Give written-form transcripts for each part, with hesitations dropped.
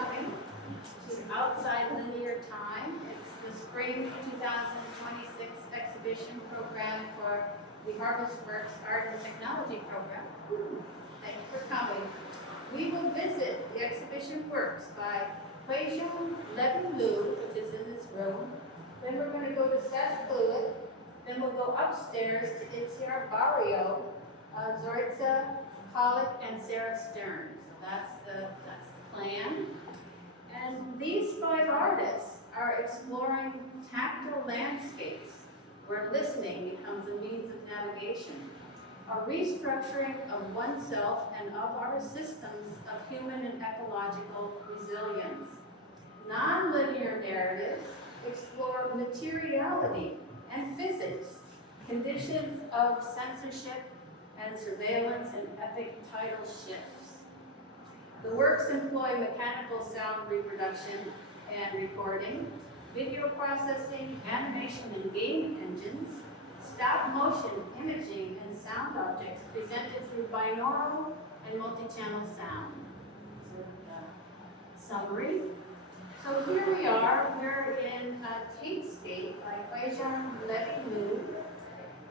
coming to Outside Linear Time. It's the Spring 2026 exhibition program for the Harvestworks Art and Technology program. Thank you for coming. We will visit the exhibition works by Qiujiang Levi Lu, which is in this room. Then we're going to go to Seth Cluett. Then we'll go upstairs to Itziar Barrio, Zorica Čolić, and Sara Stern. So that's the plan. And these 5 artists are exploring tactile landscapes where listening becomes a means of navigation, a restructuring of oneself and of our systems of human and ecological resilience. Non-linear narratives explore materiality and physics, conditions of censorship and surveillance and epic tidal shifts. The works employ mechanical sound reproduction and recording, video processing, animation and game engines, stop-motion imaging and sound objects presented through binaural and multi-channel sound. Sort of a summary. So here we are, we're in Tapescape by Qiujiang Levi Lu,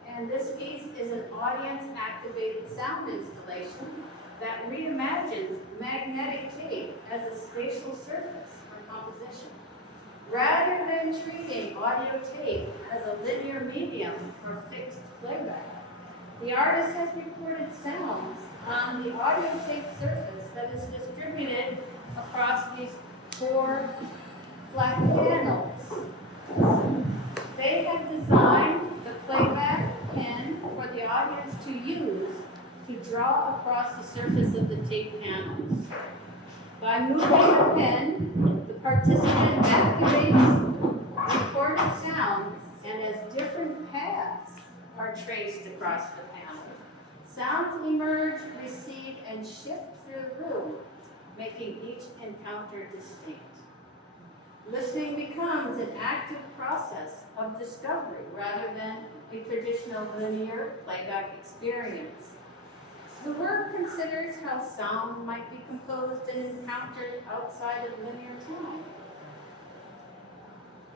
and this piece is an audience-activated sound installation that reimagines magnetic tape as a spatial surface for composition. Rather than treating audio tape as a linear medium for fixed playback, the artist has recorded sounds on the audio tape surface that is distributed across these 4 flat panels. They have designed the playback pen for the audience to use to draw across the surface of the tape panels. By moving the pen, the participant activates recorded sounds, and as different paths are traced across the panel, sounds emerge, recede, and shift through the room, making each encounter distinct. Listening becomes an active process of discovery rather than a traditional linear playback experience. The work considers how sound might be composed and encountered outside of linear time.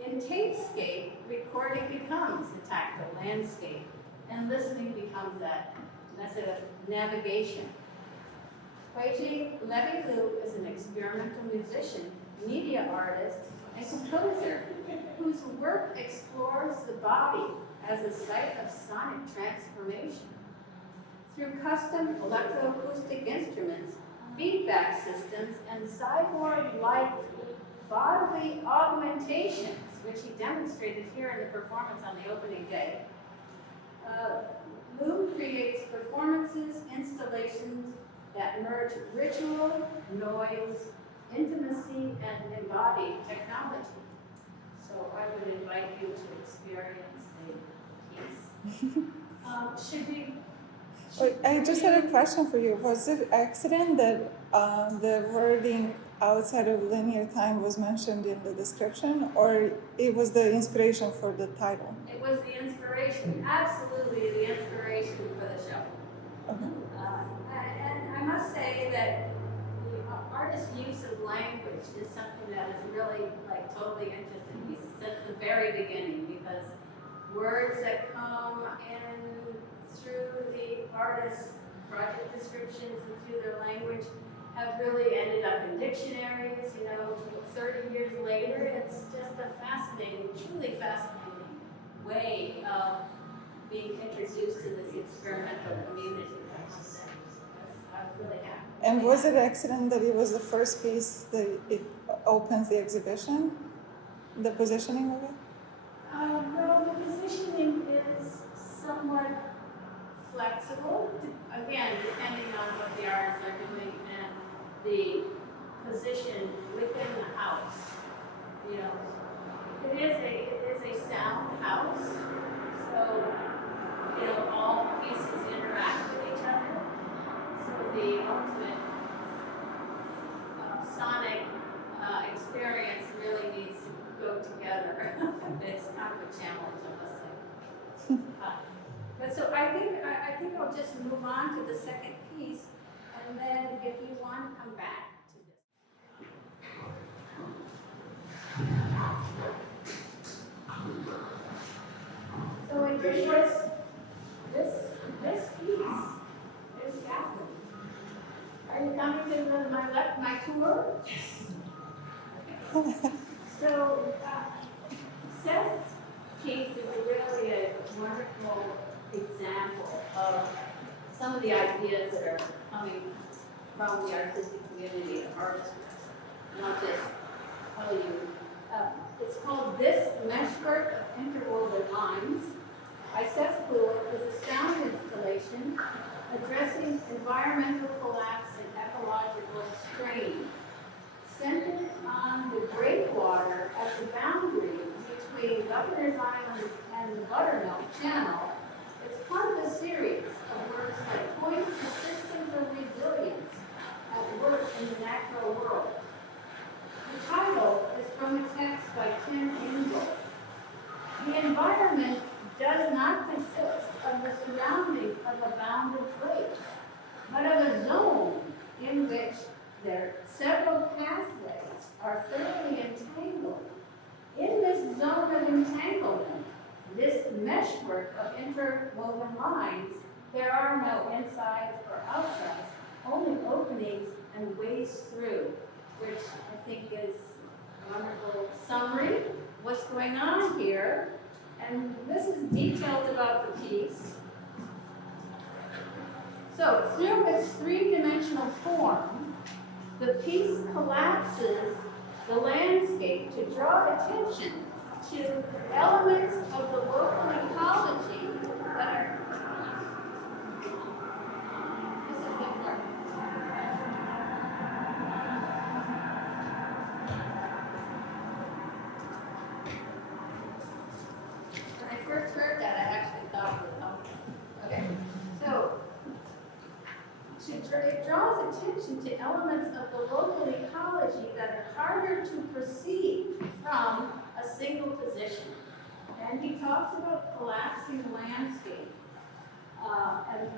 In Tapescape, recording becomes a tactile landscape, and listening becomes that method of navigation. Qiujiang Levi Lu is an experimental musician, media artist, and composer whose work explores the body as a site of sonic transformation. Through custom electroacoustic instruments, feedback systems, and cyborg-like bodily augmentations, which he demonstrated here in the performance on the opening day, Lu creates performances, installations that merge ritual, noise, intimacy, and embodied technology. So I would invite you to experience the piece. I just had a question for you. Was it accident that the wording outside of linear time was mentioned in the description, or it was the inspiration for the title? It was the inspiration, absolutely the inspiration for the show. Okay. And I must say that the artist's use of language is something that is really totally interesting to me since the very beginning, because words that come in through the artist's project descriptions and through their language have really ended up in dictionaries, 30 years later. It's just a fascinating, truly fascinating way of being introduced to this experimental community. I'm really happy. And was it accident that it was the first piece that it opens the exhibition? The positioning of it? No, the positioning is somewhat flexible, again, depending on what the artists are doing and the position within the house. It is a sound house, so all pieces interact with each other. So the ultimate sonic experience really needs to go together. It's kind of a challenge, I must say. But so I think I'll just move on to the second piece, and then if you want to come back to this. So, Seth's piece is really a wonderful example of some of the ideas that are coming from the artistic community at Harvestworks. And I'll just tell you, it's called This Meshwork of Interwoven Lines by Seth Cluett, is a sound installation addressing environmental collapse and ecological strain, centered on the breakwater at the boundary between Governor's Island and the Buttermilk Channel. It's part of a series of works that point to systems of resilience at work in the natural world. The title is from a text by Tim Ingle. The environment does not consist of the surroundings of a bounded place, but of a zone in which their several pathways are thoroughly entangled. In this zone of entanglement, this meshwork of interwoven lines, there are no insides or outsides, only openings and ways through, which I think is a wonderful summary of what's going on here. And this is details about the piece. So through its three-dimensional form, the piece collapses the landscape to draw attention to elements of the local ecology that are. This is the part. When I first heard that, I actually thought it was helpful. Okay, so it draws attention to elements of the local ecology that are harder to perceive from a single position. And he talks about collapsing the landscape. And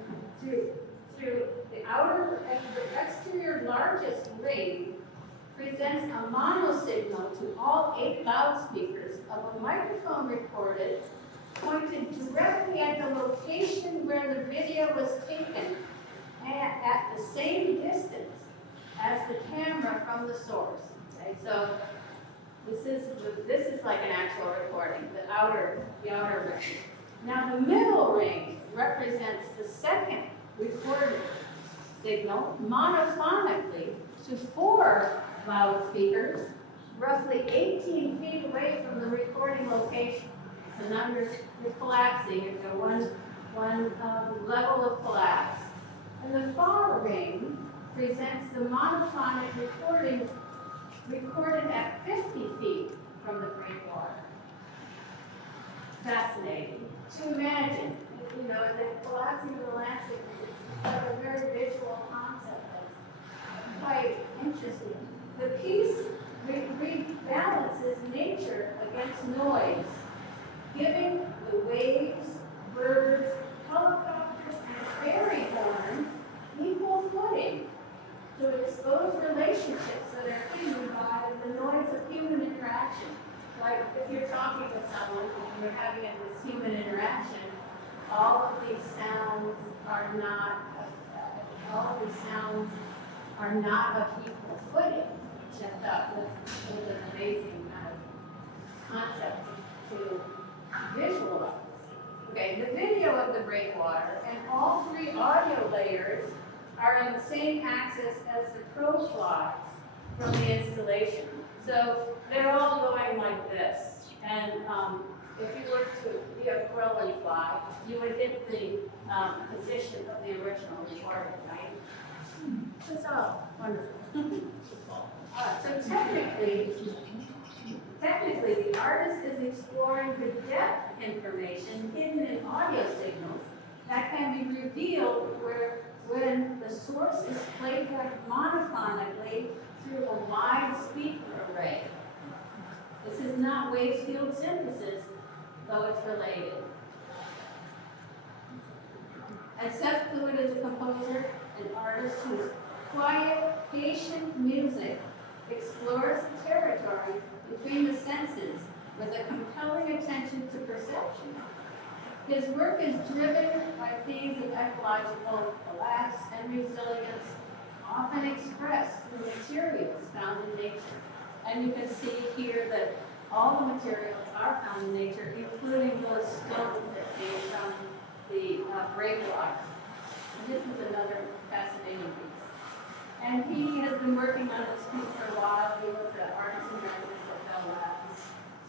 through the outer, the exterior largest ring presents a monosignal to all 8 loudspeakers of a microphone recorded, pointed directly at the location where the video was taken at the same distance as the camera from the source. Okay, so this is like an actual recording, the outer ring. Now the middle ring represents the second recorded signal monophonically to 4 loudspeakers, roughly 18 feet away from the recording location. So now you're collapsing into one level of collapse. And the far ring presents the monophonic recording recorded at 50 feet from the breakwater. Fascinating to imagine, the collapsing of the landscape is a very visual concept that's quite interesting. The piece rebalances nature against noise, giving the waves, birds, helicopters, and fairy horns equal footing to expose relationships that are hidden by the noise of human interaction. Like if you're talking with someone and you're having this human interaction, all of these sounds are not of equal footing, which I thought was an amazing kind of concept to visualize. Okay, the video of the breakwater and all 3 audio layers are on the same axis as the crow flies from the installation. So they're all going like this. And if you were to be a crow and fly, you would hit the position of the original recording, right? This is all wonderful. So technically, the artist is exploring the depth information hidden in audio signals that can be revealed when the source is played back monophonically through a wide speaker array. This is not Wavefield synthesis, though it's related. And Seth Cluett is a composer and artist whose quiet, patient music explores the territory between the senses with a compelling attention to perception. His work is driven by themes of ecological collapse and resilience, often expressed through materials found in nature. And you can see here that all the materials are found in nature, including those stones that came from the breakwater. And this is another fascinating piece. And he has been working on this piece for a while. He was an artist in residence at Bell Labs.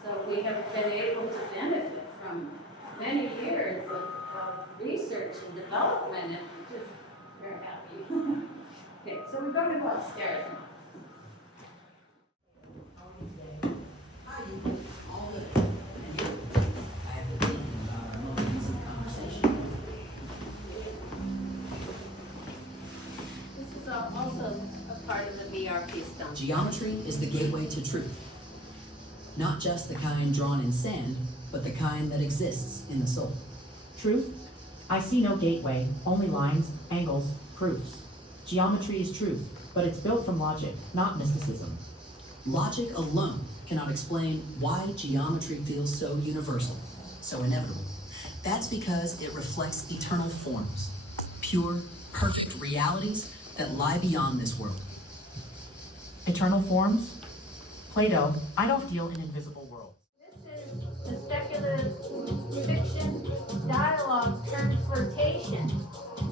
So we have been able to benefit from many years of research and development, and just very happy. Okay, so we're going to go upstairs now. This is also a part of the VRP stone. Geometry is the gateway to truth. Not just the kind drawn in sand, but the kind that exists in the soul. Truth? I see no gateway, only lines, angles, proofs. Geometry is truth, but it's built from logic, not mysticism. Logic alone cannot explain why geometry feels so universal, so inevitable. That's because it reflects eternal forms, pure, perfect realities that lie beyond this world. Eternal forms? Plato, I don't feel an invisible world. This is the speculative fiction dialogue turned flirtation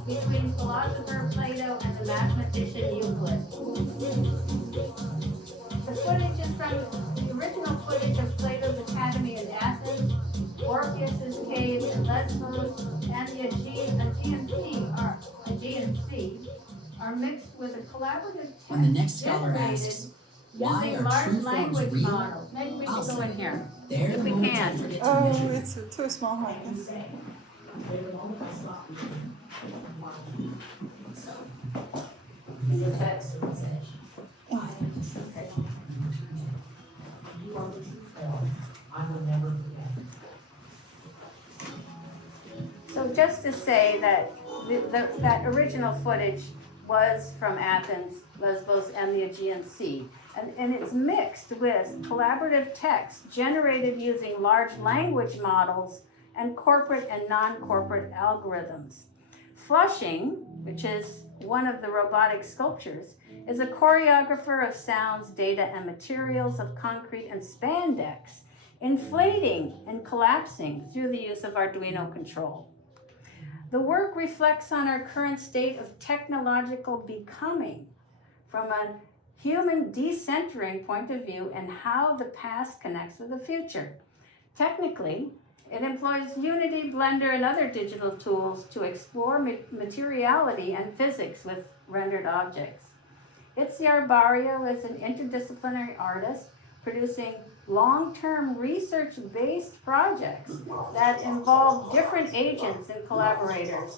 between philosopher Plato and the mathematician Euclid. The footage is from the original footage of Plato's Academy in Athens, Orpheus's cave in Lesbos, and the Aegean Sea are mixed with a collaborative text When the next scholar generated asks, why using are large true forms language real? models. Maybe we I'll should go say, in here. they're If the we moments I can. forget to Oh, measure. it's too small, Marcus. Is it that? I will never forget. So just to say that that original footage was from Athens, Lesbos, and the Aegean Sea. And it's mixed with collaborative text generated using large language models and corporate and non-corporate algorithms. Flushing, which is one of the robotic sculptures, is a choreographer of sounds, data, and materials of concrete and spandex, inflating and collapsing through the use of Arduino control. The work reflects on our current state of technological becoming from a human decentering point of view and how the past connects with the future. Technically, it employs Unity, Blender, and other digital tools to explore materiality and physics with rendered objects. Itziar Barrio is an interdisciplinary artist producing long-term research-based projects that involve different agents and collaborators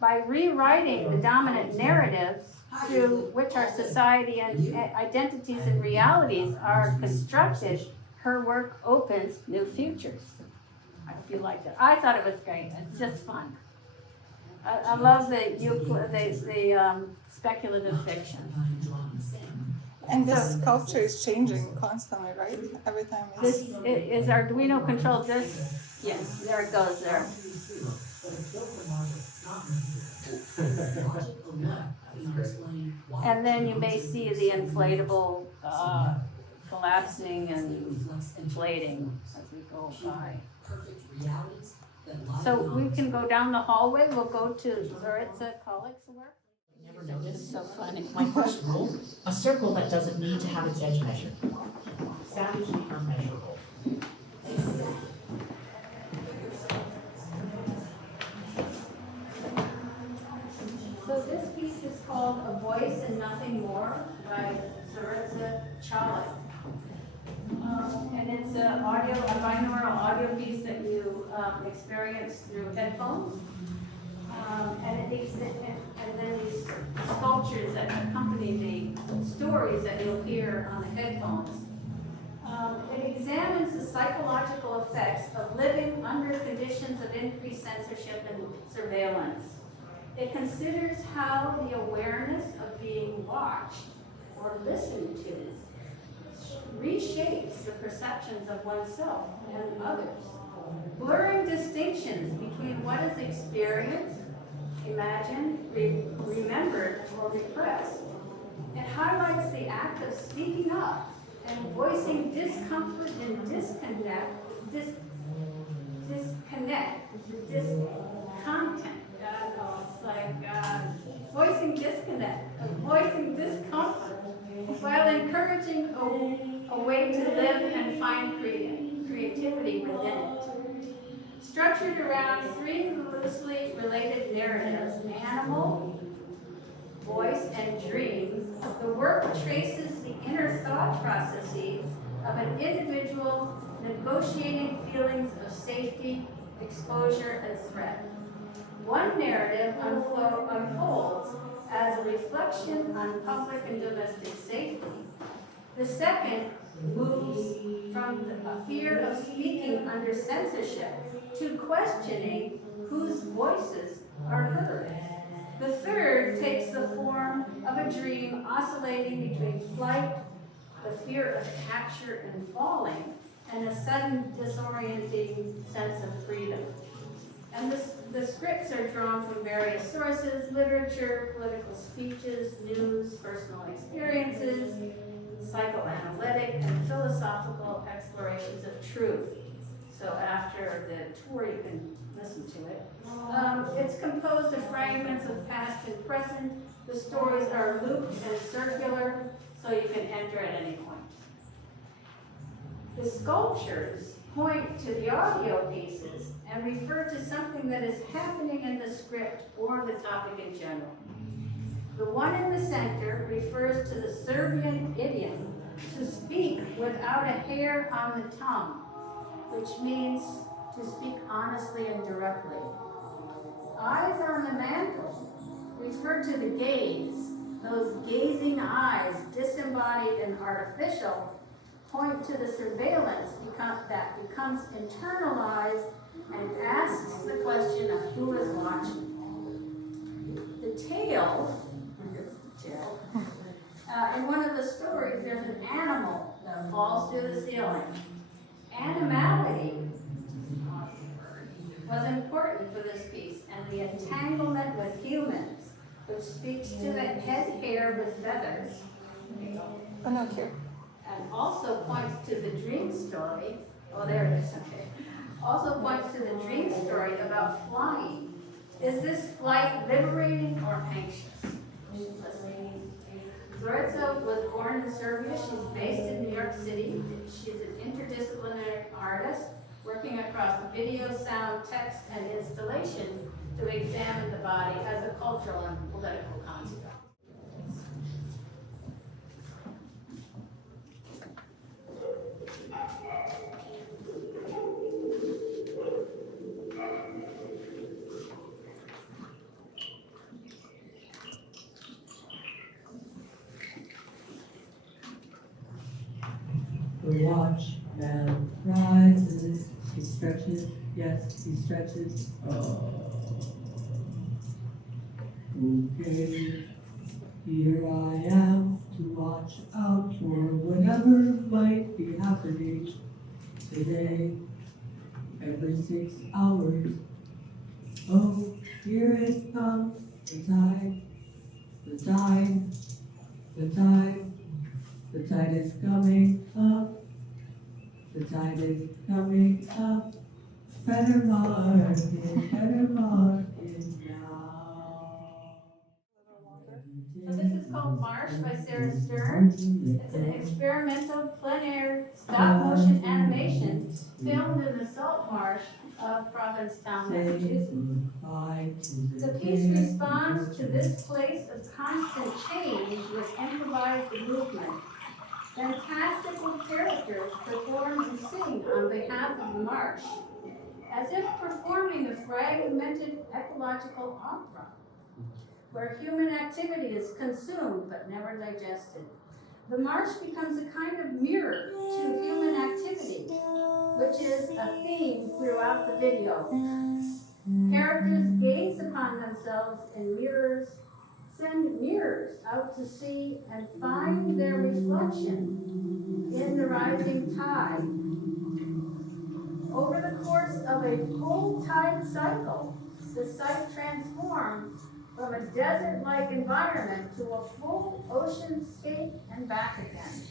by rewriting the dominant narratives through which our society and identities and realities are constructed. Her work opens new futures. I hope you liked it. I thought it was great. It's just fun. I love the speculative fiction. And this sculpture is changing constantly, right? Every time This it's... is Arduino controlled. This, yes, there it goes there. And then you may see the inflatable collapsing and inflating as we go by. So we can go down the hallway. We'll go to Zorica Čolić's work. Never noticed. It's so funny. My first rule, a circle that doesn't need to have its edge measured. Savagely unmeasurable. So this piece is called A Voice and Nothing More by Zorica Čolić. And it's a binaural audio piece that you experience through headphones. And then these sculptures that accompany the stories that you'll hear on the headphones. It examines the psychological effects of living under conditions of increased censorship and surveillance. It considers how the awareness of being watched or listened to reshapes the perceptions of oneself and others, blurring distinctions between what is experienced, imagined, remembered, or repressed, It highlights the act of speaking up and voicing discomfort and discontent, voicing discomfort while encouraging a way to live and find creativity within it. Structured around three loosely related narratives, animal, voice, and dream, the work traces the inner thought processes of an individual negotiating feelings of safety, exposure, and threat. One narrative unfolds as a reflection on public and domestic safety. The second moves from a fear of speaking under censorship to questioning whose voices are heard. The third takes the form of a dream oscillating between flight, the fear of capture and falling, and a sudden disorienting sense of freedom. And the scripts are drawn from various sources: literature, political speeches, news, personal experiences, psychoanalytic, and philosophical explorations of truth. So after the tour, you can listen to it. It's composed of fragments of past and present. The stories are looped and circular, so you can enter at any point. The sculptures point to the audio pieces and refer to something that is happening in the script or the topic in general. The one in the center refers to the Serbian idiom to speak without a hair on the tongue, which means to speak honestly and directly. Eyes on the mantle refer to the gaze. Those gazing eyes, disembodied and artificial, point to the surveillance that becomes internalized and asks the question of who is watching. The tail, in one of the stories, there's an animal that falls through the ceiling. Animality was important for this piece, and the entanglement with humans, which speaks to the head hair with feathers. Oh, no, here. And also points to the dream story. Oh, there it is, okay. Also points to the dream story about flying. Is this flight liberating or anxious? Let's see. Zorica was born in Serbia. She's based in New York City. She's an interdisciplinary artist working across video, sound, text, and installation to examine the body as a cultural and political construct. The watchman rises, he stretches, yes, he stretches. Okay, here I am to watch out for whatever might be happening today, every 6 hours. Oh, here it comes, the tide, the tide, the tide. The tide is coming up. The tide is coming up. Better mark it now. So this is called Marsh by Sara Stern. It's an experimental plein air stop motion animation filmed in the salt marsh of Provincetown, Massachusetts. The piece responds to this place of constant change with improvised movement. Fantastical characters perform and sing on behalf of the marsh, as if performing a fragmented ecological opera, where human activity is consumed but never digested. The marsh becomes a kind of mirror to human activity, which is a theme throughout the video. Characters gaze upon themselves in mirrors, send mirrors out to sea, and find their reflection in the rising tide. Over the course of a full tide cycle, the site transforms from a desert-like environment to a full oceanscape and back again.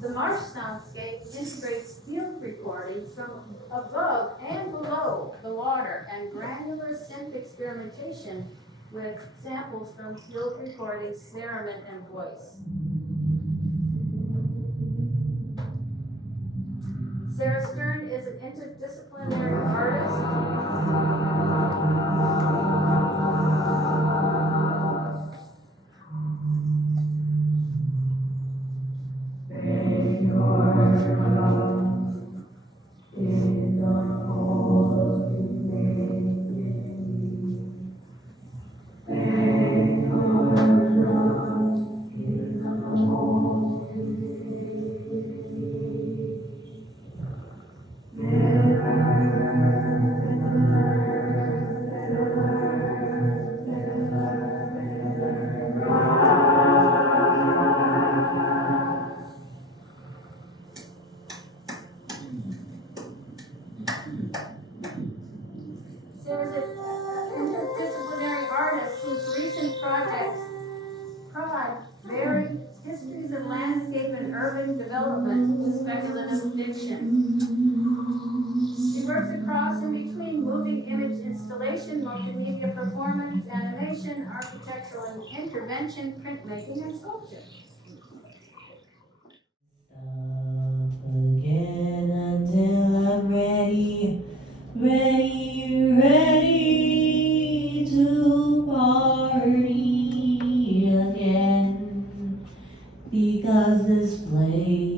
The marsh soundscape integrates field recordings from above and below the water and granular synth experimentation with samples from field recordings, theremin, and voice. Sara Stern is an interdisciplinary artist. Sarah's an interdisciplinary artist whose recent projects vary histories of landscape and urban development to speculative fiction. She works across and between moving image installation, multimedia performance, animation, architectural and intervention, printmaking, and sculpture. Stop again until I'm ready to party again, because this place